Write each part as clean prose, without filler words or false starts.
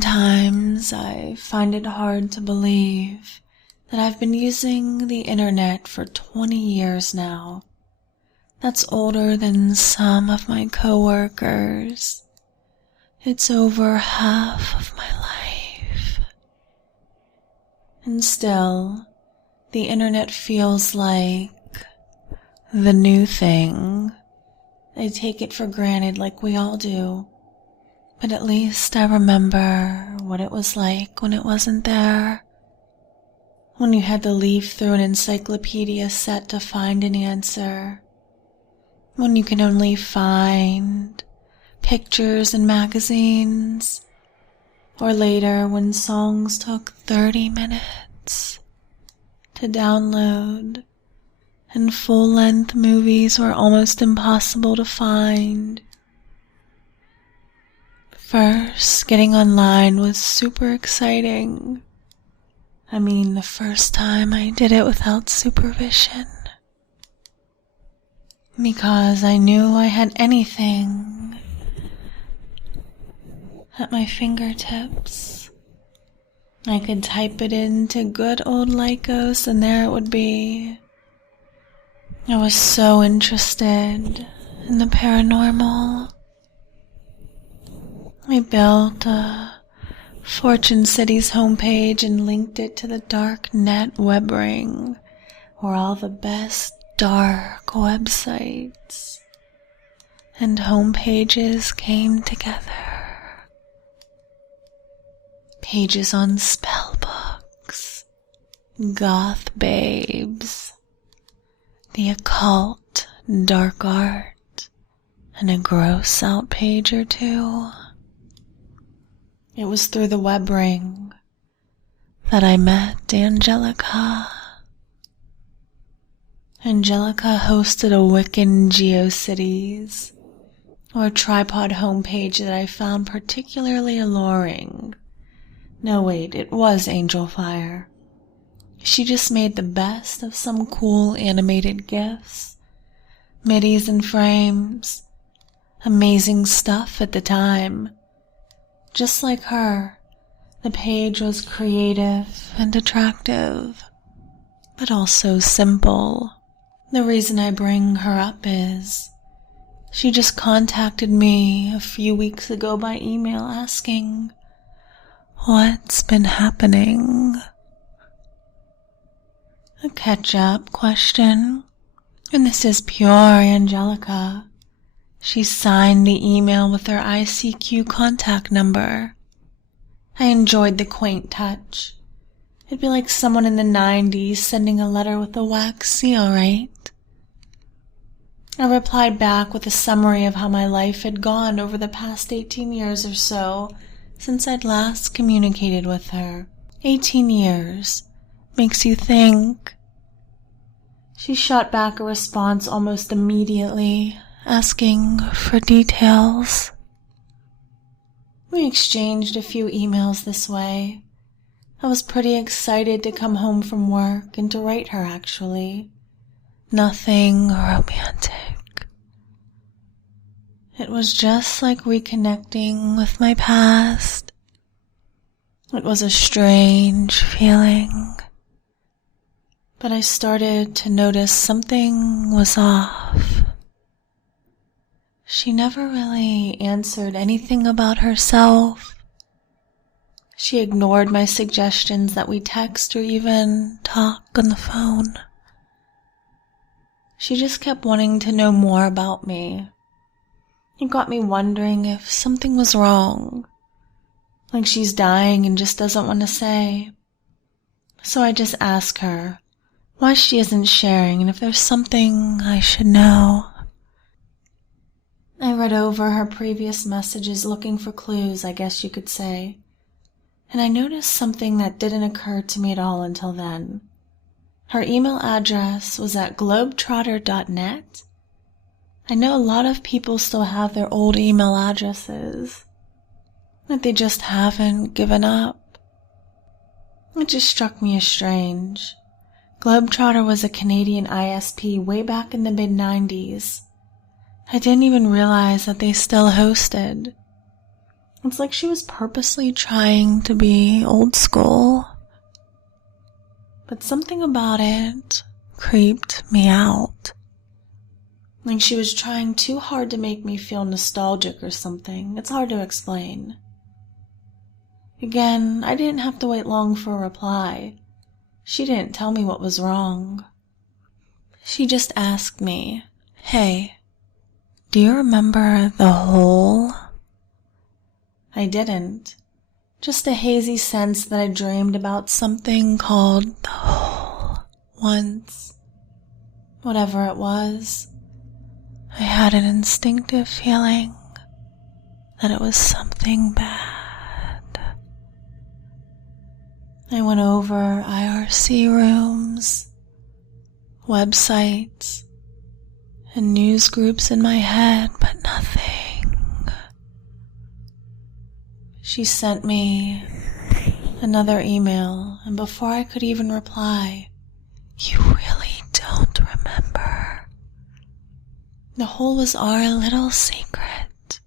Sometimes I find it hard to believe that I've been using the internet for 20 years now. That's older than some of my coworkers. It's over half of my life. And still, the internet feels like the new thing. I take it for granted like we all do. But at least I remember what it was like when it wasn't there. When you had to leaf through an encyclopedia set to find an answer. When you can only find pictures in magazines. Or later when songs took 30 minutes to download. And full-length movies were almost impossible to find. First, getting online was super exciting. I mean, the first time I did it without supervision. Because I knew I had anything at my fingertips. I could type it into good old Lycos and there it would be. I was so interested in the paranormal. I built a Fortune City's homepage and linked it to the dark net web ring, where all the best dark websites and homepages came together. Pages on spell books, goth babes, the occult, dark art, and a gross out page or two. It was through the web ring that I met Angelica. Angelica hosted a Wiccan GeoCities, or tripod homepage that I found particularly alluring. No, wait, it was Angel Fire. She just made the best of some cool animated GIFs, midis and frames, amazing stuff at the time. Just like her, the page was creative and attractive, but also simple. The reason I bring her up is she just contacted me a few weeks ago by email asking, "What's been happening?" A catch-up question, and this is pure Angelica. She signed the email with her ICQ contact number. I enjoyed the quaint touch. It'd be like someone in the 90s sending a letter with a wax seal, right? I replied back with a summary of how my life had gone over the past 18 years or so since I'd last communicated with her. 18 years. Makes you think. She shot back a response almost immediately, asking for details. We exchanged a few emails this way. I was pretty excited to come home from work and to write her, actually. Nothing romantic. It was just like reconnecting with my past. It was a strange feeling. But I started to notice something was off. She never really answered anything about herself. She ignored my suggestions that we text or even talk on the phone. She just kept wanting to know more about me. It got me wondering if something was wrong. Like she's dying and just doesn't want to say. So I just asked her why she isn't sharing and if there's something I should know. I read over her previous messages looking for clues, I guess you could say. And I noticed something that didn't occur to me at all until then. Her email address was at globetrotter.net. I know a lot of people still have their old email addresses, that they just haven't given up. It just struck me as strange. Globetrotter was a Canadian ISP way back in the mid-90s. I didn't even realize that they still hosted. It's like she was purposely trying to be old school. But something about it creeped me out. Like she was trying too hard to make me feel nostalgic or something. It's hard to explain. Again, I didn't have to wait long for a reply. She didn't tell me what was wrong. She just asked me, "Hey, do you remember the hole?" I didn't. Just a hazy sense that I dreamed about something called the hole once. Whatever it was, I had an instinctive feeling that it was something bad. I went over IRC rooms, websites, and news groups in my head, but nothing. She sent me another email, and before I could even reply, "You really don't remember?" The hole was our little secret.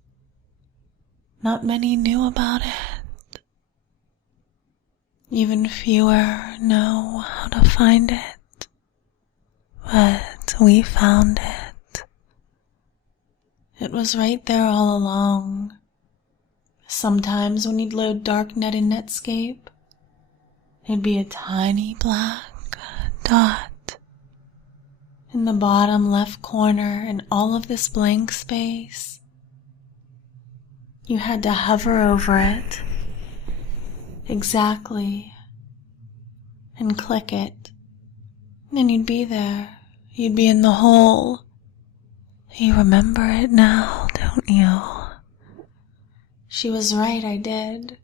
Not many knew about it. Even fewer know how to find it. But we found it. It was right there all along. Sometimes when you'd load darknet in Netscape, it'd be a tiny black dot. In the bottom left corner in all of this blank space, you had to hover over it exactly and click it. And you'd be there. You'd be in the hole. You remember it now, don't you? She was right, I did.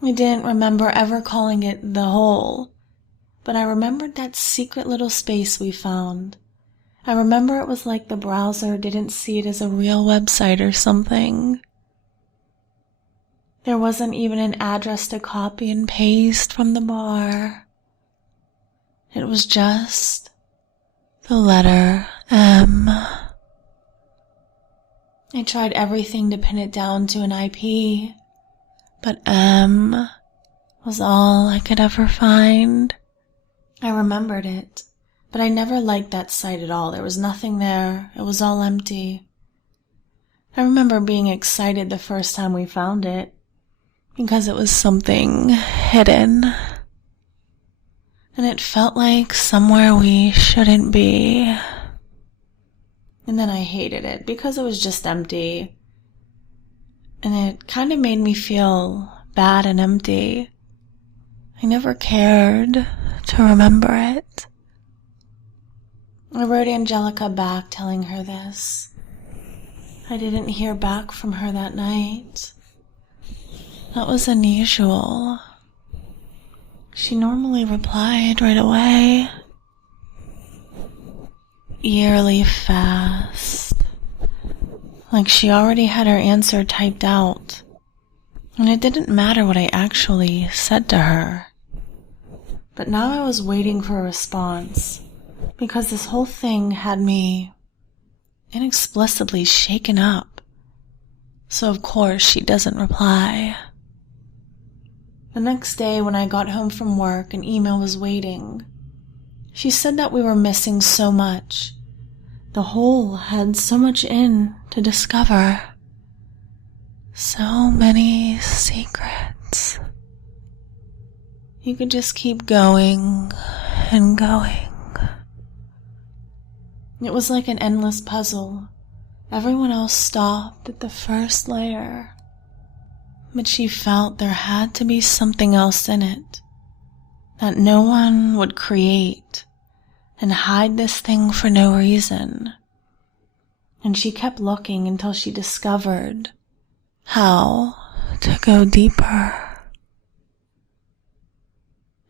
I didn't remember ever calling it the hole, but I remembered that secret little space we found. I remember it was like the browser didn't see it as a real website or something. There wasn't even an address to copy and paste from the bar. It was just the letter M. I tried everything to pin it down to an IP, but M was all I could ever find. I remembered it, but I never liked that site at all. There was nothing there. It was all empty. I remember being excited the first time we found it, because it was something hidden. And it felt like somewhere we shouldn't be. And then I hated it because it was just empty. And it kind of made me feel bad and empty. I never cared to remember it. I wrote Angelica back telling her this. I didn't hear back from her that night. That was unusual. She normally replied right away. Eerily fast. Like she already had her answer typed out. And it didn't matter what I actually said to her. But now I was waiting for a response, because this whole thing had me inexplicably shaken up. So of course she doesn't reply. The next day when I got home from work, an email was waiting. She said that we were missing so much. The hole had so much in to discover. So many secrets. You could just keep going and going. It was like an endless puzzle. Everyone else stopped at the first layer. But she felt there had to be something else in it that no one would create and hide this thing for no reason. And she kept looking until she discovered how to go deeper.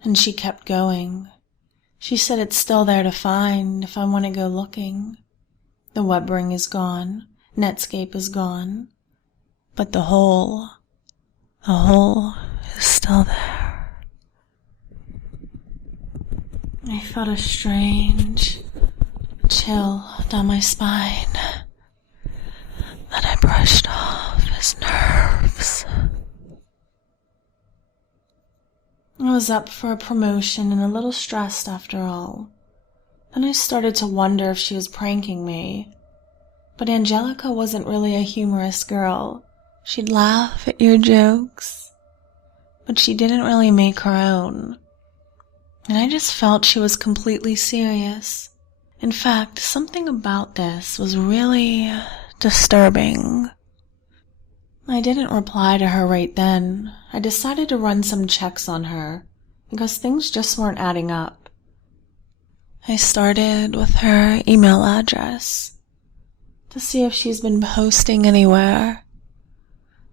And she kept going. She said it's still there to find if I want to go looking. The web ring is gone. Netscape is gone. But the hole is still there. I felt a strange chill down my spine that I brushed off as nerves. was up for a promotion and a little stressed after all. Then I started to wonder if she was pranking me. But Angelica wasn't really a humorous girl. She'd laugh at your jokes, but she didn't really make her own. And I just felt she was completely serious. In fact, something about this was really disturbing. I didn't reply to her right then. I decided to run some checks on her because things just weren't adding up. I started with her email address to see if she's been posting anywhere.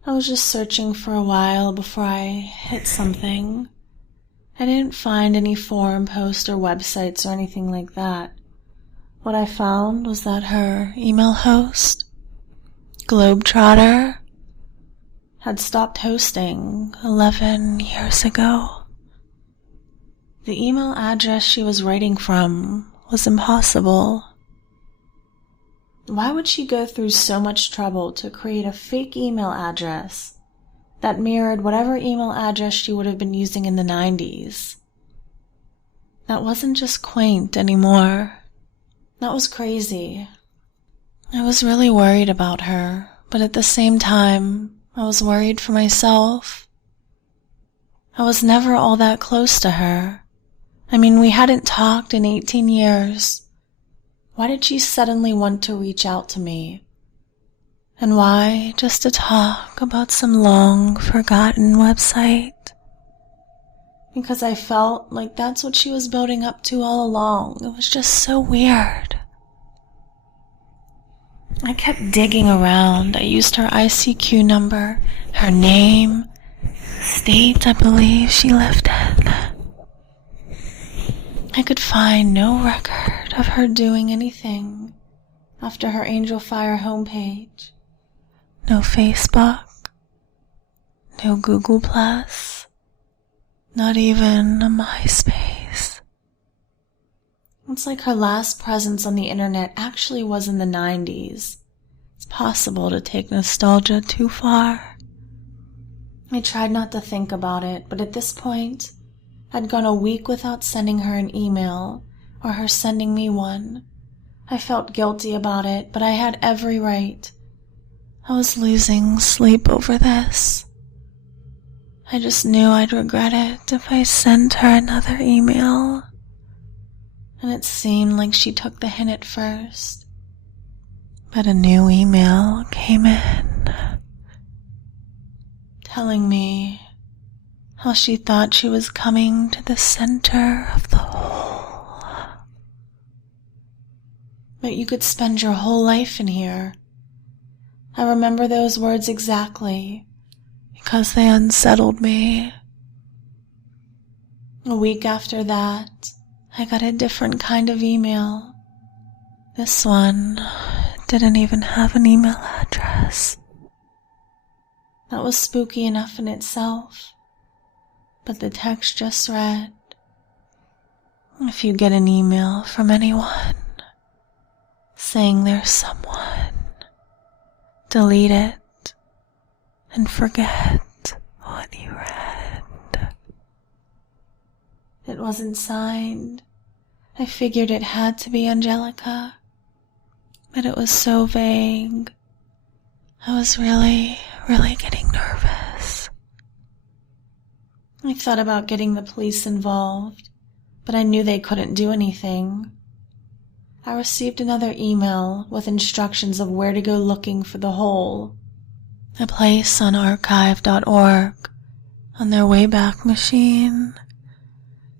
I was just searching for a while before I hit something. I didn't find any forum posts or websites or anything like that. What I found was that her email host, Globetrotter, had stopped hosting 11 years ago. The email address she was writing from was impossible. Why would she go through so much trouble to create a fake email address that mirrored whatever email address she would have been using in the 90s? That wasn't just quaint anymore. That was crazy. I was really worried about her, but at the same time, I was worried for myself. I was never all that close to her. I mean, we hadn't talked in 18 years. Why did she suddenly want to reach out to me? And why just to talk about some long-forgotten website? Because I felt like that's what she was building up to all along. It was just so weird. I kept digging around. I used her ICQ number, her name, state I believe she lived in. I could find no record of her doing anything after her Angel Fire homepage. No Facebook, no Google+, not even a MySpace. It's like her last presence on the internet actually was in the 90s. It's possible to take nostalgia too far. I tried not to think about it, but at this point, I'd gone a week without sending her an email, or her sending me one. I felt guilty about it, but I had every right. I was losing sleep over this. I just knew I'd regret it if I sent her another email. And it seemed like she took the hint at first. But a new email came in, telling me how she thought she was coming to the center of the whole. But you could spend your whole life in here. I remember those words exactly, because they unsettled me. A week after that, I got a different kind of email. This one didn't even have an email address. That was spooky enough in itself, but the text just read, "If you get an email from anyone saying there's someone, delete it and forget what you read." It wasn't signed. I figured it had to be Angelica, but it was so vague. I was really getting nervous. I thought about getting the police involved, but I knew they couldn't do anything. I received another email with instructions of where to go looking for the hole, a place on archive.org on their Wayback Machine.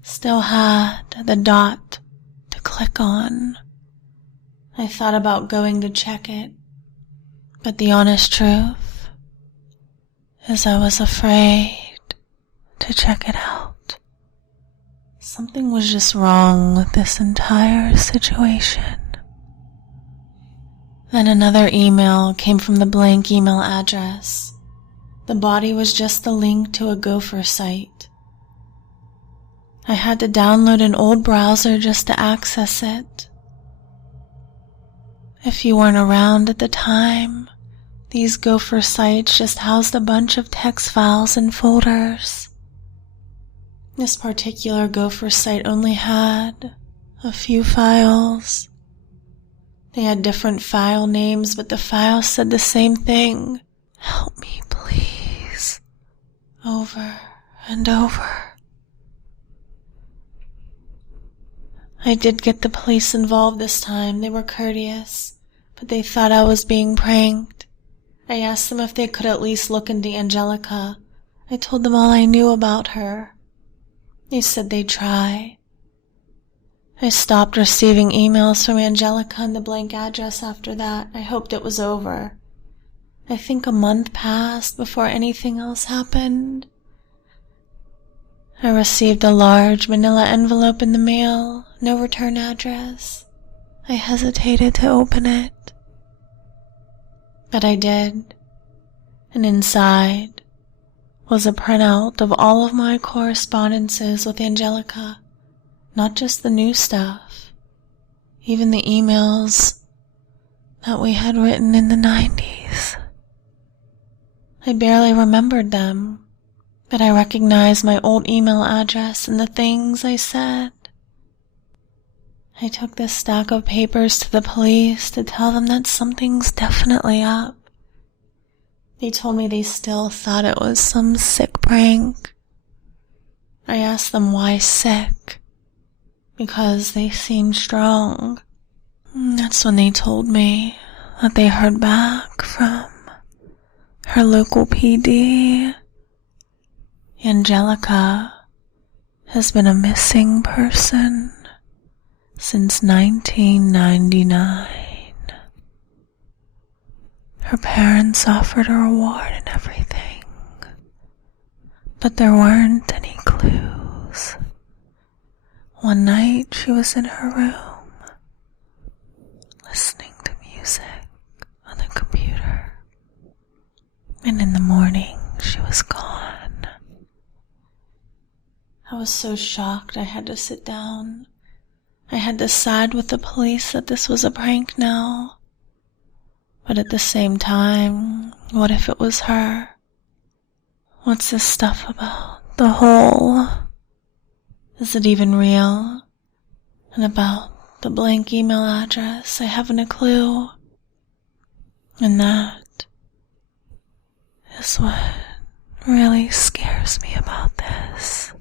Still had the dot to click on. I thought about going to check it, but the honest truth is I was afraid to check it out. Something was just wrong with this entire situation. Then another email came from the blank email address. The body was just the link to a gopher site. I had to download an old browser just to access it. If you weren't around at the time, these gopher sites just housed a bunch of text files and folders. This particular gopher site only had a few files. They had different file names, but the files said the same thing. Help me, please. Over and over. I did get the police involved this time. They were courteous, but they thought I was being pranked. I asked them if they could at least look into Angelica. I told them all I knew about her. They said they'd try. I stopped receiving emails from Angelica and the blank address after that. I hoped it was over. I think a month passed before anything else happened. I received a large manila envelope in the mail, no return address. I hesitated to open it. But I did, and inside was a printout of all of my correspondences with Angelica, not just the new stuff, even the emails that we had written in the 90s. I barely remembered them, but I recognized my old email address and the things I said. I took this stack of papers to the police to tell them that something's definitely up. They told me they still thought it was some sick prank. I asked them why sick, because they seemed strong. That's when they told me that they heard back from her local PD. Angelica has been a missing person since 1999. Her parents offered a reward and everything, but there weren't any clues. One night she was in her room, listening to music on the computer, and in the morning she was gone. I was so shocked I had to sit down. I had to side with the police that this was a prank now. But at the same time, what if it was her? What's this stuff about the hole? Is it even real? And about the blank email address, I haven't a clue. And that is what really scares me about this.